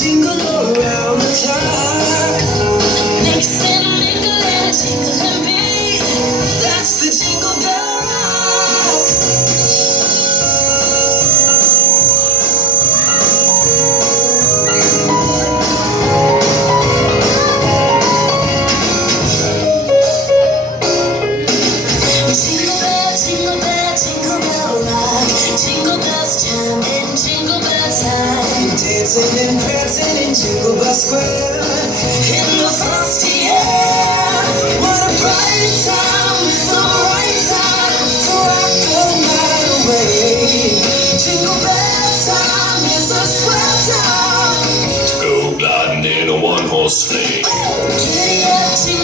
jingle around the clock. Mix and mingle and jingle and beat. That's the Jingle Bell Rock. Jingle bell, jingle bell rock. Jingle bells chime in jingle bell time. Dancing and prancing in Jingle Bell Square. In the frosty air. What a bright time. It's the right time to rock the night away. Jingle Bell time is a swell time. Go gliding in a one-horse sleigh. Giddy up, jingle